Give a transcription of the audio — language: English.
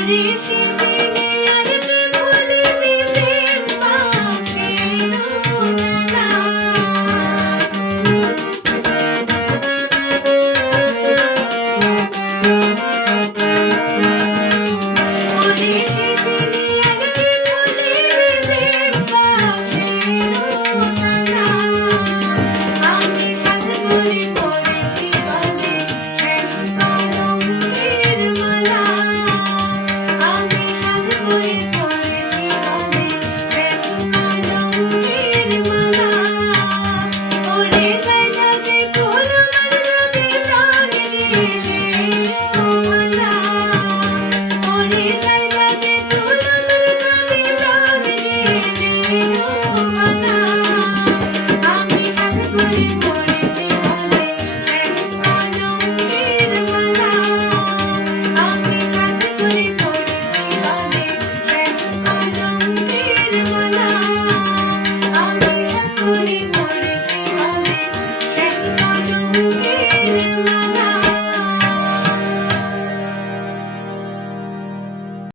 But is she leaving?